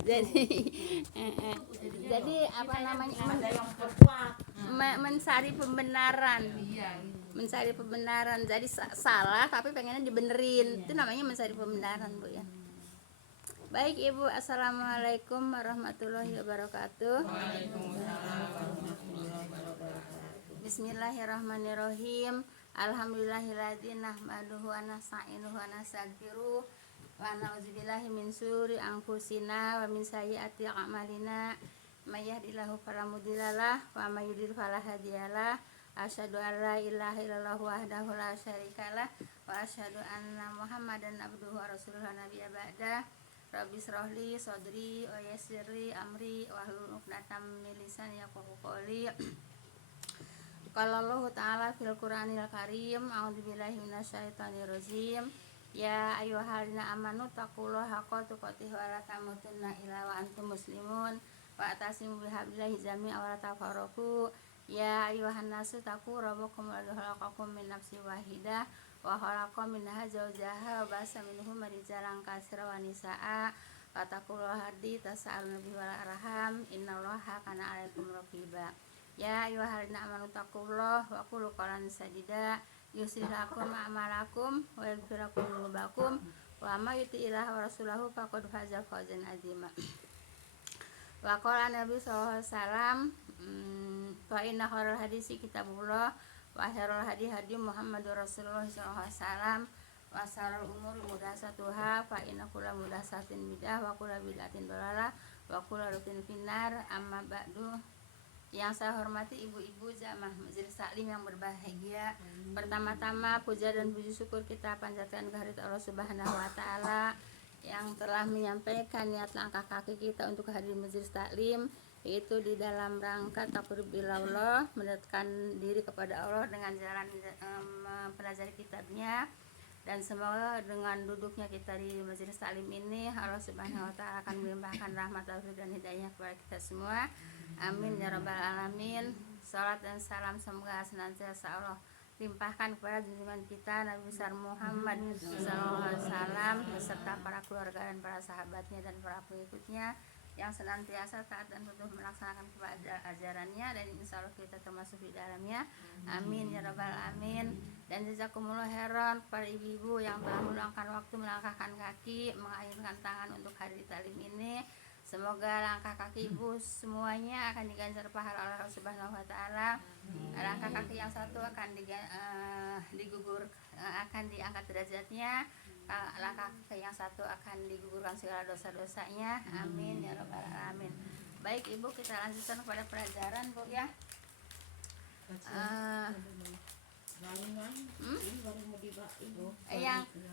jadi jadi apa namanya mencari pembenaran, mencari pembenaran. Jadi salah tapi pengennya dibenerin, itu namanya mencari pembenaran, Bu ya. Baik Ibu, assalamualaikum warahmatullahi wabarakatuh. Bismillahirrahmanirrahim. Alhamdulillahilladzi nahmaduhu wa nasta'inuhu wa nastaghfiruh wa na'udzubillahi min syururi anfusina wa min sayyiati a'malina. May yahdihillahu fala mudhillalah wa may yudhlil fala hadiyalah. Asyhadu an la ilaha illallah wahdahu la syarikalah wa asyhadu anna Muhammadan abduhu wa rasuluhu nabiyya ba'da. Rabbi shrahli sadri wa yassirli amri wahlul 'uqdatam min lisani yafqahu qawli. Qala Allah Ta'ala fil Qur'anil Karim, a'udzubillahi minasyaitonir rajim. Ya ayyuhalladzina amanu taqullaha haqqa tuqatih wa la tamutunna illa wa antum muslimun wa atasimu bihablillahi jami'an wa la tafarraqu. Ya ayyuhan nasu taqu rabbakum alladzi khalaqakum min nafsin wahidah wa khalaqa minha zawjaha wa basa minhuma rijalan katsiran wa nisaa'a wattaqullaha alladzi tasaaluna bihi wal arham innallaha kana 'alaikum raqiba. Ya ayyuhalladzina amanu taqullaha wa qulu qawlan sadida yuslih lakum a'malakum wa yaghfir lakum dzunubakum wa may yuti'illaha wa rasulahu faqad faza fawzan 'azima. Wa qala Nabi sallallahu alaihi wasallam, fa inna khairal hadisi kitabullah wa khairul hadi hadi Muhammadur Rasulullah sallallahu alaihi wasallam wa syarrul umuri muhdatsatuha fa inna kulla muhdatsatin bid'ah wa kulla bid'atin dhalalah wa kulla dhalatin finnar. Amma ba'du. Yang saya hormati ibu-ibu jamaah Majelis Taklim yang berbahagia. Pertama-tama puja dan puji syukur kita panjatkan kehadirat Allah Subhanahu wa taala yang telah menyampaikan niat langkah kaki kita untuk hadir Majelis Taklim, yaitu di dalam rangka taqarrub ilallah, mendekatkan diri kepada Allah dengan jalan mempelajari kitabnya. Dan semoga dengan duduknya kita di Majelis Taklim ini, Allah Subhanahu wa taala akan melimpahkan rahmat, taufik dan hidayah kepada kita semua. Amin ya rabbal alamin. Salat dan salam semoga senantiasa Allah limpahkan kepada junjungan kita Nabi besar Muhammad sallallahu alaihi wasallam beserta para keluarga dan para sahabatnya dan para pengikutnya yang senantiasa taat dan patuh melaksanakan kepada ajarannya, dan insya Allah kita termasuk di dalamnya. Amin ya rabbal alamin. Dan jazakumullah khairan para ibu-ibu yang telah meluangkan waktu, melangkahkan kaki, mengayunkan tangan untuk hadir di taklim ini. Semoga langkah kaki ibu semuanya akan diganjar pahala oleh Allah Subhanahu wa taala. Langkah kaki yang satu akan digugur, akan diangkat derajatnya. Langkah kaki yang satu akan digugurkan segala dosa-dosanya. Amin ya rabbal alamin. Baik ibu, kita lanjutkan kepada pelajaran bu ya.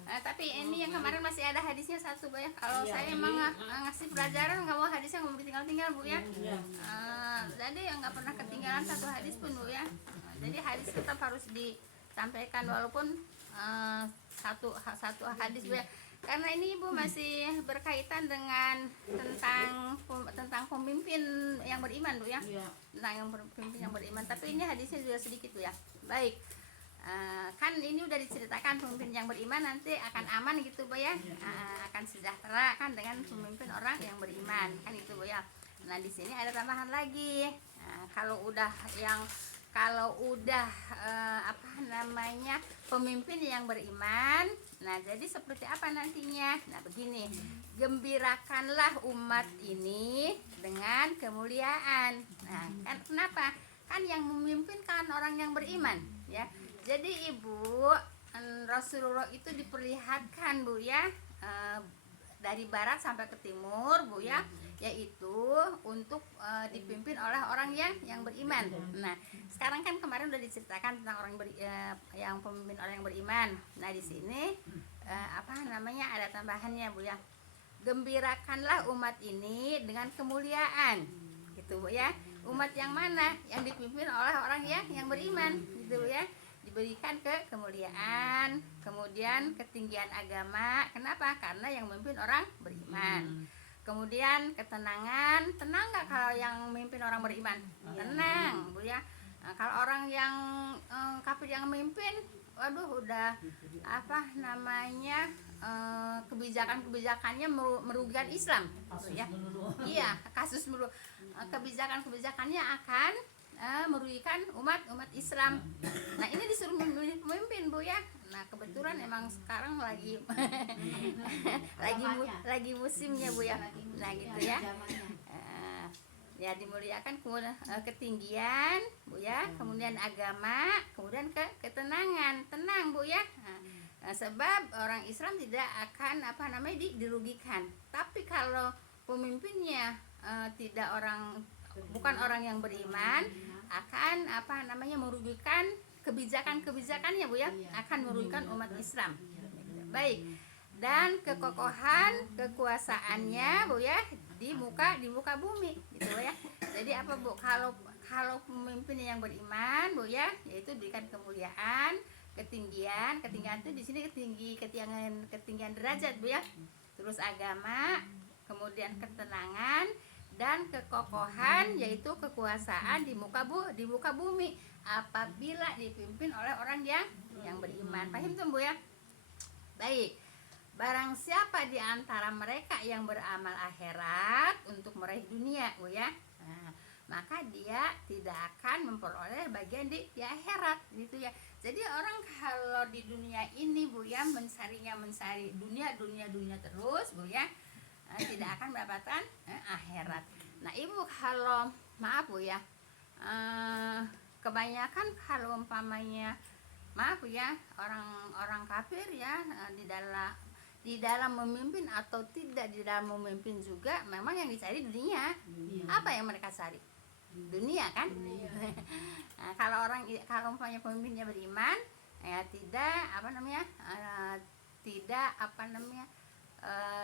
Tapi ini yang kemarin masih ada hadisnya satu bu ya. Kalau saya emang ngasih pelajaran nggak mau hadisnya nggak mau ditinggal-tinggal bu ya. Jadi nggak pernah ketinggalan satu hadis pun bu ya. Jadi hadis tetap harus disampaikan walaupun satu hadis bu ya. Karena ini ibu masih berkaitan dengan tentang pemimpin yang beriman bu ya. Tentang yang pemimpin yang beriman. Tapi ini hadisnya juga sedikit bu ya. Baik. Kan ini udah diceritakan pemimpin yang beriman nanti akan aman gitu bu ya, akan sejahtera kan dengan pemimpin orang yang beriman kan itu bu ya. Nah di sini ada tambahan lagi. Kalau udah pemimpin yang beriman, nah jadi seperti apa nantinya? Nah begini, gembirakanlah umat ini dengan kemuliaan. Nah kan kenapa? Kan yang memimpin kan orang yang beriman ya. Jadi ibu, Rasulullah itu diperlihatkan bu ya, dari barat sampai ke timur bu ya, yaitu untuk dipimpin oleh orang yang beriman. Nah sekarang kan kemarin udah diceritakan tentang orang yang pemimpin orang yang beriman. Nah di sini ada tambahannya bu ya, gembirakanlah umat ini dengan kemuliaan gitu bu ya. Umat yang mana? Yang dipimpin oleh orang yang beriman gitu bu ya, diberikan kemuliaan, kemudian ketinggian agama. Kenapa? Karena yang memimpin orang beriman. Kemudian ketenangan, tenang nggak kalau yang memimpin orang beriman? Tenang bu ya. Nah, kalau orang yang kafir yang memimpin, waduh udah kebijakan-kebijakannya merugikan Islam, ya. Iya, kasus kebijakan-kebijakannya akan merugikan umat Islam. Nah, ini disuruh memilih pemimpin, Bu ya. Nah, kebetulan emang sekarang lagi lagi musimnya, Bu ya. Nah, gitu ya. Ya, dimuliakan, kemudian ketinggian, Bu ya, kemudian agama, kemudian ketenangan, tenang, Bu ya. Nah, sebab orang Islam tidak akan dirugikan. Tapi kalau pemimpinnya bukan orang yang beriman, akan merugikan kebijakannya, Bu ya, akan merugikan umat Islam. Baik. Dan kekokohan kekuasaannya, Bu ya, di muka bumi, gitu ya. Jadi apa, Bu? Kalau pemimpin yang beriman, Bu ya, yaitu diberikan kemuliaan, ketinggian itu di sini ketinggian derajat, Bu ya. Terus agama, kemudian ketenangan dan kekokohan, yaitu kekuasaan di muka bumi apabila dipimpin oleh orang yang beriman. Paham tuh, Bu ya? Baik. Barang siapa di antara mereka yang beramal akhirat untuk meraih dunia, Bu ya, nah, maka dia tidak akan memperoleh bagian di akhirat, gitu ya. Jadi orang kalau di dunia ini, Bu ya, mencari dunia terus, Bu ya, tidak akan mendapatkan akhirat. Nah, Ibu kalau maaf, Bu ya, kebanyakan kalau umpamanya maaf ya, orang kafir ya, di dalam memimpin atau tidak di dalam memimpin juga memang yang dicari dunia. Apa yang mereka cari? Dunia kan? Nah, kalau umpamanya pemimpinnya beriman, ya tidak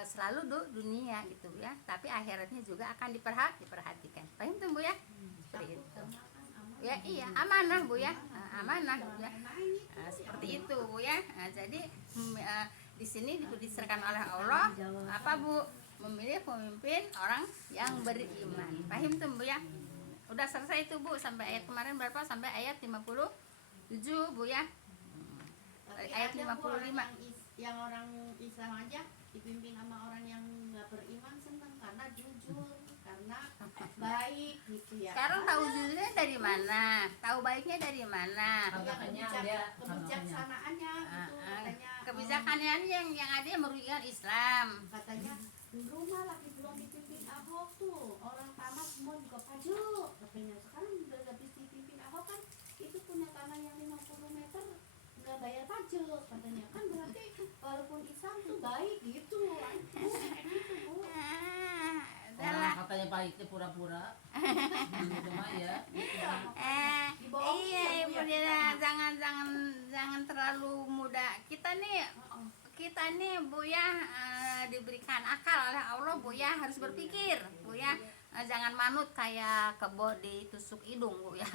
selalu dunia, gitu ya. Tapi akhiratnya juga akan diperhatikan. Paham tuh, Bu ya? Seperti itu. Ya, iya, amanah, Bu ya. Amanah, Bu ya. Seperti itu, Bu ya. Jadi di sini diserahkan oleh Allah Bu, memilih pemimpin orang yang beriman. Paham tuh, Bu ya? Udah selesai itu, Bu, sampai ayat kemarin berapa? Sampai ayat 57, Bu ya. Ayat 55. Yang orang Islam aja dipimpin sama orang yang nggak beriman senang karena jujur, karena baik, gitu ya. Sekarang tahu jujurnya dari mana? Tahu baiknya dari mana? Kebijaksanaannya, gitu, katanya. Kebijakannya yang ada yang merugikan Islam. Katanya rumah lagi belum dipimpin Ahok tuh, orang tanah semua juga pajak, katanya. Sekarang udah habis dipimpin Ahok kan, itu punya tanah yang 50 meter nggak bayar pajak, katanya. Kan berarti walaupun Islam tuh baik, gitu, Bu. Orang katanya baiknya pura-pura. Gitu mah ya. Iya, Ibu Dina, jangan terlalu mudah. Kita nih, Bu ya, diberikan akal oleh Allah, Bu ya, harus berpikir, Bu ya. Jangan manut kayak kebo ditusuk hidung, Bu ya.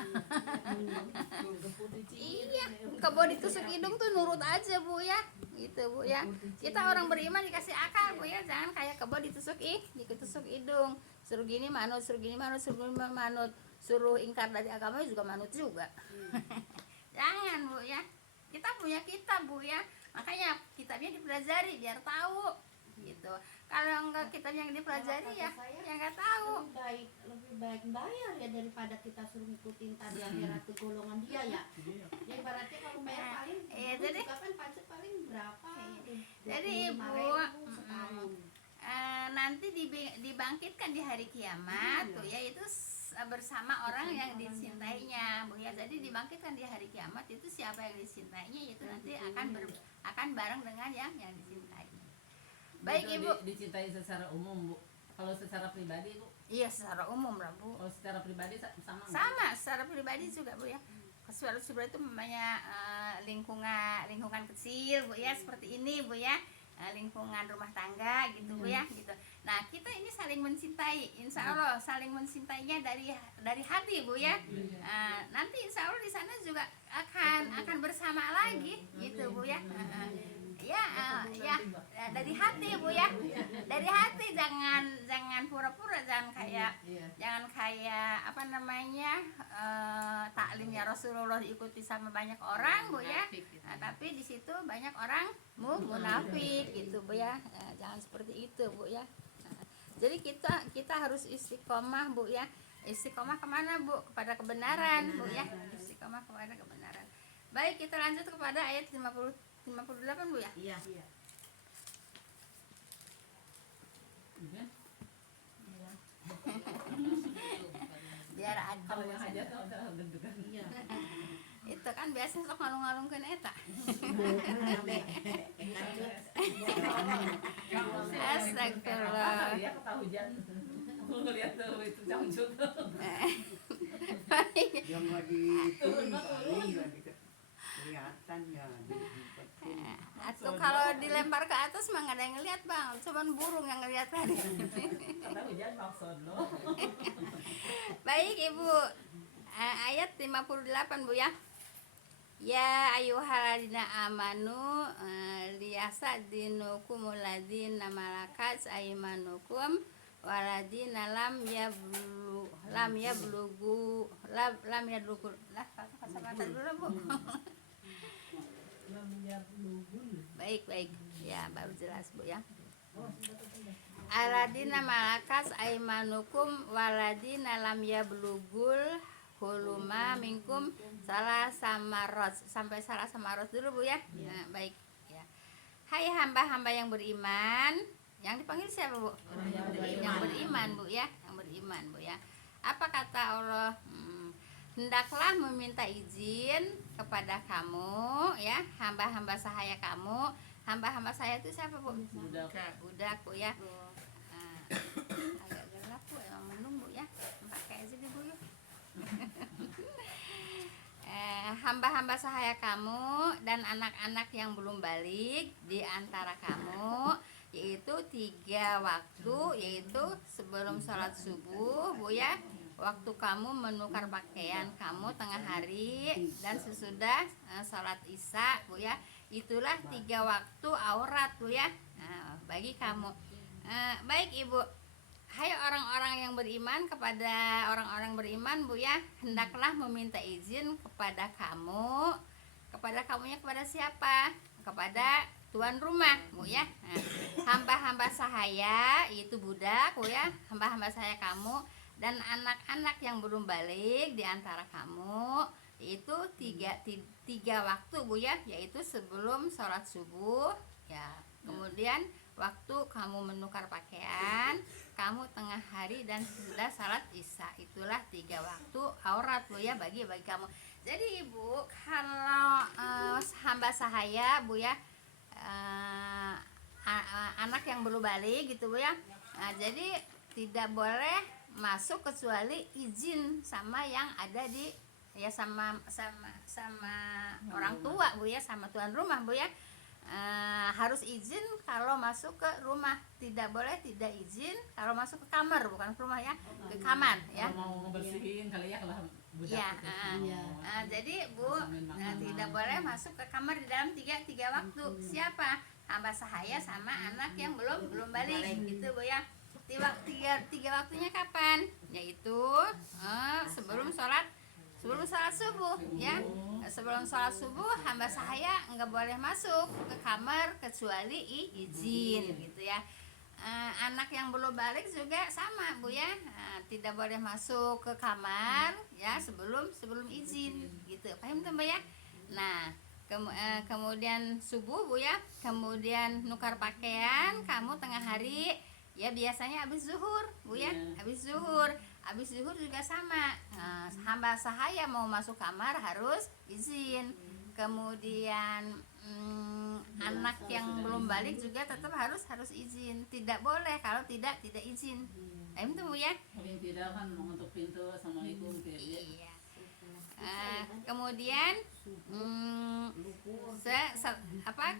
Iya, kebo ditusuk hidung tuh nurut aja, Bu ya. Gitu, Bu ya. Kita orang beriman dikasih akal, Bu ya. Jangan kayak kebo ditusuk hidung. Suruh gini manut, suruh manut. Suruh ingkar dari agama juga manut juga. Jangan, Bu ya. Kita punya kitab, Bu ya. Makanya kitabnya dipelajari biar tahu, gitu. Kalau enggak kitab yang dipelajari ya nggak tahu. Lebih baik bayar ya daripada kita suruh ngikutin tadi akhirat ke golongan dia ya. Ya ibaratnya kalau bayar paling jadi kan pajak paling berapa? Jadi, Ibu, nanti dibangkitkan di hari kiamat tuh ya, itu bersama orang yang dicintainya, Bu ya. Jadi dibangkitkan di hari kiamat itu siapa yang dicintainya itu nanti akan bareng dengan yang dicintainya. Baik, Ibu. Dicintai secara umum, Bu. Kalau secara pribadi, Bu? Iya, secara umum lah, Bu. Kalau secara pribadi sama? Sama, secara pribadi juga, Bu ya. Sebenarnya itu namanya lingkungan kecil, Bu ya, seperti ini, Bu ya. Lingkungan rumah tangga gitu, Bu ya, gitu. Nah, kita ini saling mencintai, insya Allah saling mencintainya dari hati, Bu ya. Nanti insya Allah di sana juga akan bersama lagi, gitu, Bu ya. ya, dari hati Bu ya, dari hati, jangan pura-pura, jangan kayak apa namanya, taklimnya Rasulullah diikuti sama banyak orang Bu ya. Nah, tapi di situ banyak orang munafik gitu Bu ya. Jangan seperti itu Bu ya. Nah, jadi kita harus istiqomah Bu ya. Istiqomah kemana Bu? Kepada kebenaran Bu ya. Istiqomah kepada kebenaran. Baik, kita lanjut kepada ayat 58 Bu ya. Iya. Biar ada Kalau yang aja tuh udah bentukan. Iya. itu kan biasa sok ngalung-ngalungkeun eta. Astagfirullah. Ya kata hujan. Aku ngeliat tuh itu cangcut. Yang lagi turun paling lagi kelihatan ya Atau kalau dilempar ke atas mah nggak ada yang ngeliat Bang, cuman burung yang ngeliat tadi. Kata hujan maksud lo. Baik Ibu, ayat 58 Bu ya. Ya ayyuhalladzina amanu liyasadinukumul ladzina malakat aymanukum waladina lam yablughu lah kata dulu Bu. Baik ya, baru jelas Bu ya. Aladina malakas aimanukum waladina lam yablughul huluma minkum salah samarot, sampai salah samarot dulu Bu ya. Nah, baik ya. Hai hamba-hamba yang beriman, yang dipanggil siapa Bu? Yang beriman Bu ya, yang beriman Bu ya. Apa kata Allah? Hendaklah meminta izin kepada kamu ya, hamba-hamba sahaya kamu. Hamba-hamba saya itu siapa Bu? Budak Bu ya. Agak gelap Bu, emang mendung Bu ya. Pakai aja deh Bu ya. Hamba-hamba sahaya kamu dan anak-anak yang belum balik di antara kamu, yaitu 3 waktu, yaitu sebelum sholat subuh Bu ya, waktu kamu menukar pakaian kamu tengah hari, dan sesudah sholat isya Bu ya. Itulah 3 waktu aurat Bu ya. Nah, bagi kamu. Baik Ibu, hai orang-orang yang beriman, kepada orang-orang beriman Bu ya, hendaklah meminta izin kepada kamu. Kepada kamunya kepada siapa? Kepada tuan rumah Bu ya. Nah, hamba-hamba sahaya itu budak Bu ya, hamba-hamba sahaya kamu dan anak-anak yang belum balik di antara kamu, itu tiga waktu Bu ya, yaitu sebelum sholat subuh ya, kemudian waktu kamu menukar pakaian kamu tengah hari, dan sudah sholat isya. Itulah 3 waktu aurat Bu ya, bagi kamu. Jadi Ibu, kalau hamba sahaya Bu ya, anak yang belum balik gitu Bu ya, jadi tidak boleh masuk kecuali izin sama yang ada di ya, sama orang tua Bu ya, sama tuan rumah Bu ya. Harus izin kalau masuk ke rumah, tidak boleh tidak izin kalau masuk ke kamar, bukan ke rumah ya, ke kamar ya. Kalau mau ngebersihin kali ya, kalau budak Ya, gitu. jadi Bu, tidak boleh masuk ke kamar di dalam tiga waktu. Siapa? Hamba sahaya sama anak yang belum balik gitu Bu ya. Tiga waktunya kapan? Yaitu sebelum sholat subuh ya. Sebelum sholat subuh hamba sahaya nggak boleh masuk ke kamar kecuali izin gitu ya. Anak yang belum balik juga sama Bu ya, tidak boleh masuk ke kamar ya sebelum izin gitu. Paham tuh Mbak ya? Nah, kemudian subuh Bu ya, kemudian nukar pakaian kamu tengah hari ya, biasanya habis zuhur Bu ya. Habis zuhur juga sama. Hamba sahaya mau masuk kamar harus izin. Kemudian anak yang belum balik juga tetap harus izin. Tidak boleh kalau tidak izin. Itu Bu ya. Paling tidak kan untuk pintu assalamualaikum gitu ya. Iya. Kemudian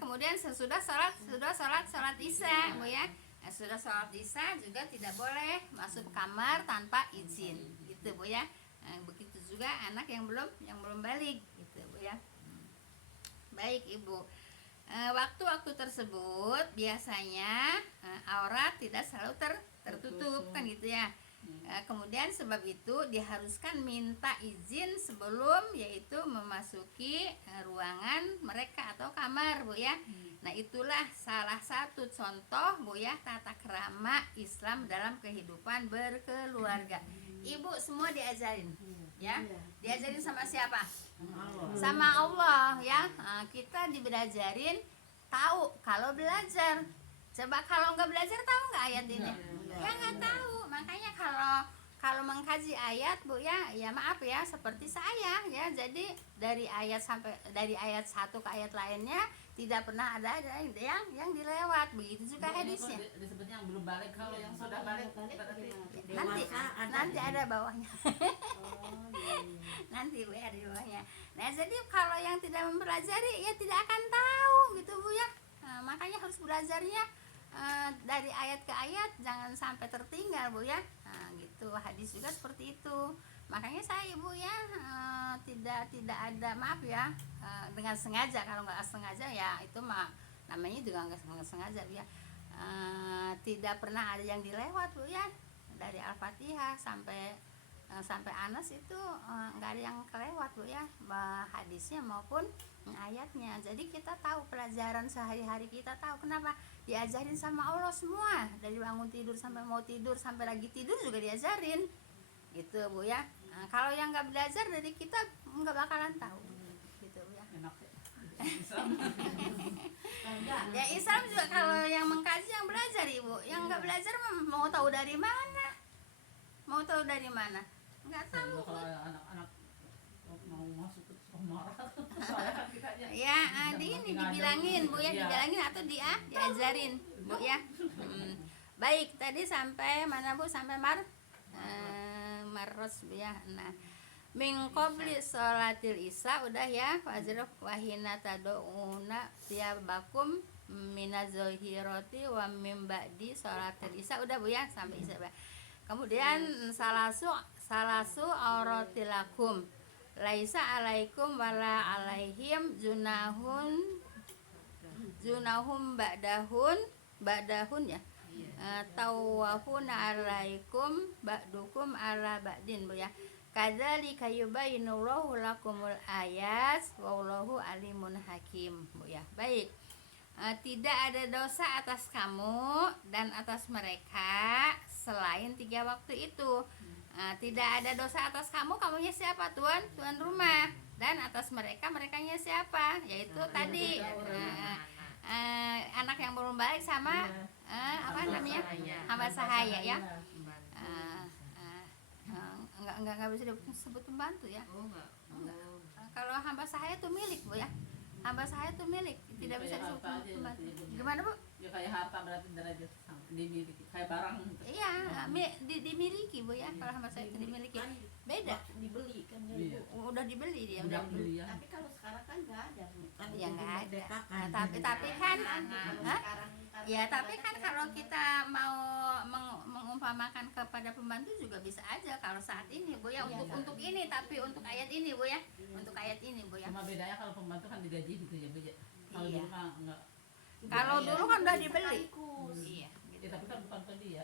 kemudian sesudah sholat isya Bu ya. Sudah sholat isya juga tidak boleh masuk kamar tanpa izin gitu Bu ya. Begitu juga anak yang belum balik gitu Bu ya. Baik Ibu, Waktu-waktu tersebut biasanya aurat tidak selalu tertutup kan gitu ya. Kemudian sebab itu diharuskan minta izin sebelum yaitu memasuki ruangan mereka atau kamar Bu ya. Nah itulah salah satu contoh Bu ya tata krama Islam dalam kehidupan berkeluarga. Ibu semua diajarin ya. Diajarin sama siapa? Sama Allah ya. Kita dibelajarin tahu kalau belajar. Coba kalau nggak belajar tahu nggak ayat ini? Ya nggak tahu. Makanya kalau mengkaji ayat Bu ya, ya maaf ya seperti saya ya. Jadi dari ayat 1 ke ayat lainnya tidak pernah ada yang dilewat. Begitu juga hadisnya. Disebutnya yang belum balik, kalau yang sudah balik berarti Nanti ada bawahnya. Nanti Bu ya di bawahnya. Nah jadi kalau yang tidak mempelajari ya tidak akan tahu gitu Bu ya. Makanya harus belajarnya dari ayat ke ayat, jangan sampai tertinggal Bu ya. Gitu hadis juga seperti itu. Makanya saya Ibu ya tidak ada maaf ya dengan sengaja. Kalau nggak sengaja ya itu mah namanya juga nggak sengaja Bu ya. Tidak pernah ada yang dilewat Bu ya, dari Al-Fatihah sampai Anas itu nggak ada yang kelewat Bu ya, hadisnya maupun ayatnya. Jadi kita tahu pelajaran sehari-hari, kita tahu kenapa diajarin sama Allah semua, dari bangun tidur sampai mau tidur sampai lagi tidur juga diajarin gitu Bu ya. Kalau yang nggak belajar dari kita nggak bakalan tahu gitu Bu ya. enak ya. Islam. Ya Islam juga kalau yang mengkaji yang belajar Ibu, yang nggak belajar mau tahu dari mana? Mau tahu dari mana? Nggak tahu. Kalau anak-anak mau masuk ke sekolah saya kan kitanya. Ya, ini dibilangin Bu ya, dibilangin atau diajarin Bu ya. Baik, tadi sampai mana Bu? Sampai maros Bu ya. Nah, min qabli sholatil isya udah ya. Fajr wahina tadouna tiabakum minazahirati wa min ba'di sholatil isya udah Bu ya, sampai isya. Kemudian salasu auratilakum laisa alaikum wala alaihim junahum ba'dahun ya. Tawafuna alaikum ba'dukum ala ba'din Bu ya. Kadzalika yubayyinullahu lakumul ayat wallahu alimun hakim Bu ya. Baik. Tidak ada dosa atas kamu dan atas mereka selain 3 waktu itu. Tidak ada dosa atas kamunya siapa? Tuan rumah. Dan atas merekanya siapa? Yaitu tadi anak yang belum balik sama apa namanya? Hamba sahaya ya. Enggak bisa disebut pembantu ya. Enggak. Kalau hamba sahaya itu milik Bu ya. Hamba sahaya itu milik, tidak bisa disebut pembantu. Gimana Bu? Ya kayak harta berarti derajat dimiliki, kayak barang. Iya, dimiliki Bu ya. Kalau hamba saya itu dimiliki. Beda. Dibeli kan ya Iya. Bu. Udah dibeli dia. Udah beli ya. Tapi kalau sekarang kan nggak ada Bu. Ya nggak ada. Tapi kan, hah? Ya tapi kan kalau kita mau mengumpamakan kepada pembantu juga bisa aja kalau saat ini Bu ya, untuk ini, tapi untuk ayat ini Bu ya, untuk ayat ini Bu ya. Cuma bedanya kalau pembantu kan digaji gitu ya Bu ya. Kalau Iya. dulu mah enggak. Kalau dulu kan udah dibeli. Sekaligus. Iya. Ya, tapi kan bukan ke dia.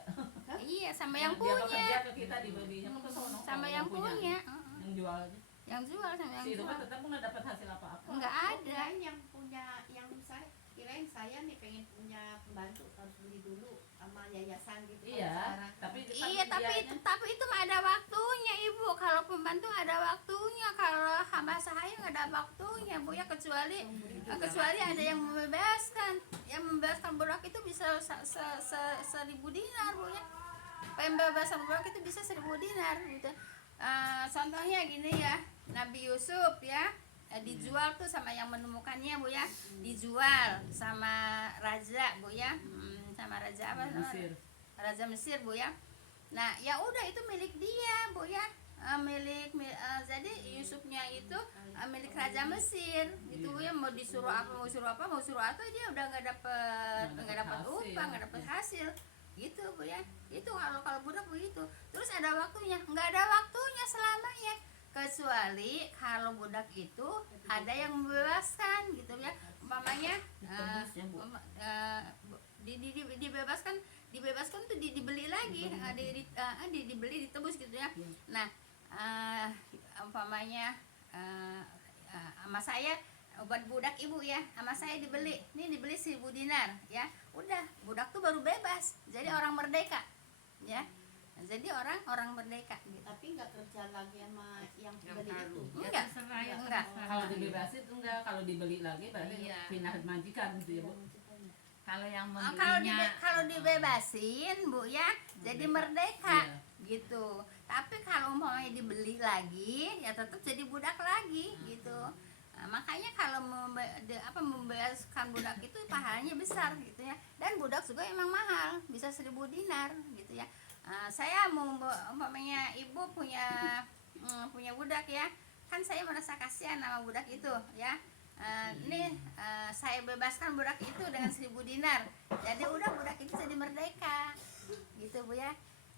Iya, sama yang Dia bekerja punya, ke kita dibelinya kan ke sono. sama yang punya, Yang jualnya. yang jual sama yang Si itu kan jual. tetap nggak dapat hasil apa-apa. Nggak ada. Kirain yang punya, yang saya kirain saya nih pengen punya pembantu harus beli dulu sama yayasan gitu. Kalau Iya, sekarang. tapi Iya, tapi itu mah ada waktunya Ibu. Kalau pembantu ada waktunya, kalau hamba sahaya nggak ada waktunya Bu ya, kecuali ada yang membebaskan budak itu bisa 1.000 dinar Bu ya. Pembebasan budak itu bisa 1.000 dinar gitu. Contohnya gini ya, Nabi Yusuf ya, dijual tuh sama yang menemukannya Bu ya, dijual sama raja Bu ya, sama raja apa namanya? Mesir. Raja Mesir Bu ya. Nah ya udah itu milik dia Bu ya, jadi Yusufnya itu milik Raja Mesir gitu Bu ya. Mau disuruh apa dia udah nggak dapet upah, nggak dapet hasil gitu Bu ya. Itu kalau budak begitu. Terus ada waktunya? Nggak ada waktunya selamanya, kecuali kalau budak itu ada yang membebaskan gitu ya. umpamanya Ditebus ya, Bu. dibebaskan tuh dibeli lagi, dibeli ditebus gitu ya. Iya. Nah, umpamanya sama saya buat budak ibu ya, sama saya dibeli 1.000 dinar ya, udah budak tuh baru bebas, jadi orang merdeka ya, jadi orang merdeka gitu. Tapi nggak kerja lagi sama yang Yang beli baru. itu. Enggak, terserah ya. enggak. Kalau dibebasin enggak, kalau dibeli lagi berarti Iya. pindah majikan gitu ya, Bu. Kalau yang Kalau membelinya kalau dibebasin bu ya, jadi merdeka Iya. gitu. Tapi kalau umpamanya dibeli lagi, ya tetap jadi budak lagi gitu. Nah, makanya kalau membebaskan budak itu pahalanya besar gitu ya. Dan budak juga emang mahal, bisa 1.000 dinar gitu ya. Saya umpamanya ibu punya budak ya, kan saya merasa kasihan sama budak itu ya. Saya bebaskan budak itu dengan 1.000 dinar, jadi udah budak itu jadi merdeka gitu bu ya,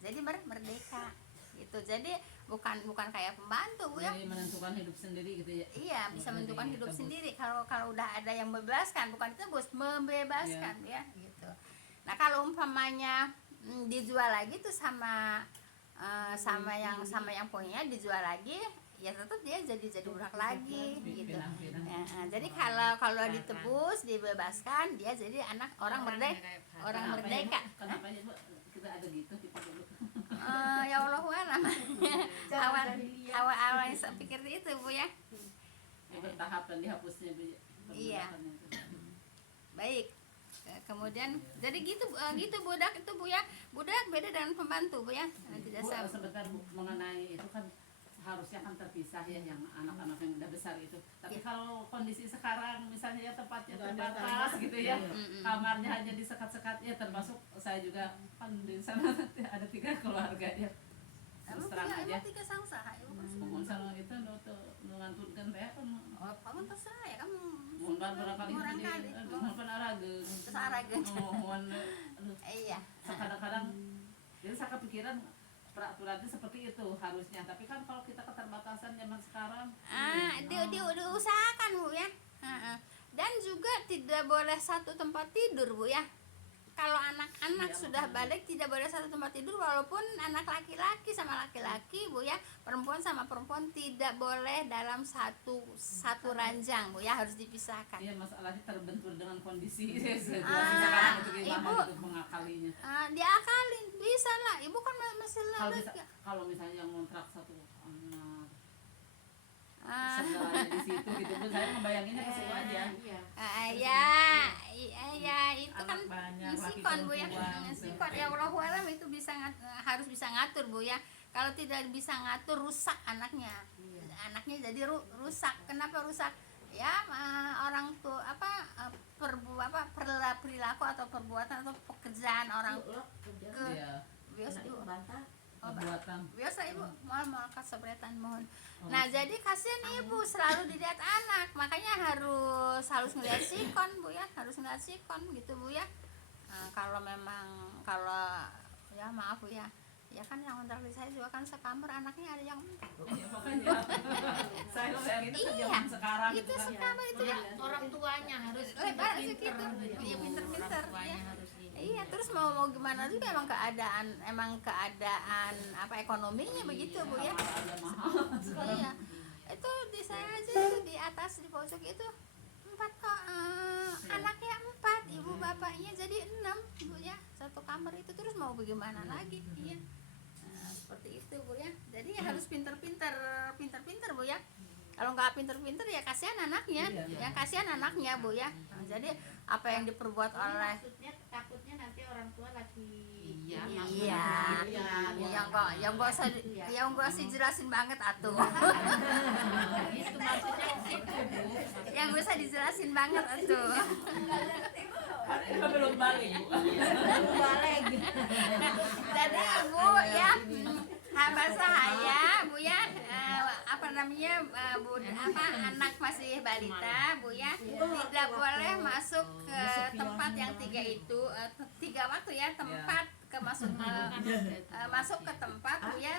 jadi merdeka gitu. Jadi bukan kayak pembantu bu ya. Jadi menentukan hidup sendiri gitu ya. Iya, bisa Jadi menentukan hidup tebus. sendiri. Kalau udah ada yang membebaskan, bukan ditebus, membebaskan ya gitu. Nah kalau umpamanya dijual lagi tuh sama yang punya dijual lagi, ya tetap dia jadi budak lagi gitu. Pindah-pindah. Ya, jadi kalau ditebus, dibebaskan, dia jadi anak orang merdeka. Orang Kenapa ya, merdeka. Bu? Kenapa ya, Bu? Kita ada gitu kita dulu. Ya Allah alam. Awal yang saya pikir itu bu ya. Ya, bertahap dan dihapusnya Bu. Iya. perbudakannya itu. Baik. Kemudian jadi gitu budak itu bu ya. Budak beda dengan pembantu bu ya. Tidak Bu, sama. sebentar Bu, mengenai itu kan harusnya kan terpisah ya yang anak-anak yang udah besar itu. Tapi kalau kondisi sekarang misalnya ya tempatnya Nggak ada terbatas kamar. gitu ya, Mm-mm. kamarnya hanya disekat-sekat ya, termasuk saya juga kan di sana ada 3 keluarga ya. Terus terang aja. Emang tiga sangsa ibu kan. Mohon sama itu ngantunkan teh kan Oh, kamu terserah ya kamu. mohon barangkali Orang ini kali. mohon panarageun. Terus arageun. Mohon Iya. kadang-kadang jadi saya kepikiran peraturannya seperti itu harusnya, tapi kan kalau kita keterbatasan zaman sekarang Diusahakan bu ya. Dan juga tidak boleh satu tempat tidur bu ya. Kalau anak-anak Iya, sudah makanya. balik tidak boleh satu tempat tidur, walaupun anak laki-laki sama laki-laki bu ya, perempuan sama perempuan tidak boleh dalam satu ranjang bu ya, harus dipisahkan. iya masalahnya terbentur dengan kondisi situasi Ah, sekarang itu gimana Ibu. gitu mengakalinya. Diakalin bisa lah, ibu kan masih Kalau misalnya yang ngontrak satu anak Ah. segalanya di situ gitu pun saya ngebayanginnya ke situ aja. Iya. ya itu kan Anak banyak, laki sikon bu ya, perempuan, sikon ya Allahu alam itu harus bisa ngatur bu ya. Kalau tidak bisa ngatur rusak anaknya, anaknya jadi rusak. Kenapa rusak? Ya orang tuh perilaku atau perbuatan atau pekerjaan orang Iya, biasa ibu. perbuatan. Biasa ibu mau kasabretan mohon. Nah jadi kasihan ibu selalu dilihat anak, makanya harus ngeliat sikon bu ya, harus ngeliat sikon gitu bu ya. Kalau ya maaf bu ya, ya kan yang kontrak di saya juga kan sekamar, anaknya ada yang 4. Iya, makanya saya bayangin itu Iya, zaman sekarang itu kan. sekamar itu ya. orang tuanya harus Lebar pinter-pinter segitu, gitu. iya pinter-pinter Orang tuanya ya. harus ini. Iya, terus mau gimana juga emang keadaan ekonominya begitu bu ya. Kamar aja mahal. Iya, itu di saya aja itu di atas di pojok itu 4 anaknya 4, ibu bapaknya jadi 6 bu ya, satu kamar itu. Terus mau bagaimana lagi? Iya. Seperti itu bu ya. Jadi ya harus pinter-pinter bu ya. Kalau nggak pinter-pinter ya kasihan anaknya, Iya. ya kasihan anaknya bu ya. Jadi apa yang diperbuat oleh Maksudnya takutnya nanti orang tua lagi Iya, yang nggak usah dijelasin banget atuh. Itu maksudnya ke situ Bu. Yang bisa dijelasin banget atuh. Padahal belum balik Bu. Jadi bu ya, hamba saya bu ya, anak masih balita bu ya, tidak boleh masuk ke tempat yang 3 itu, 3 waktu ya, tempat masuk ke tempat bu ya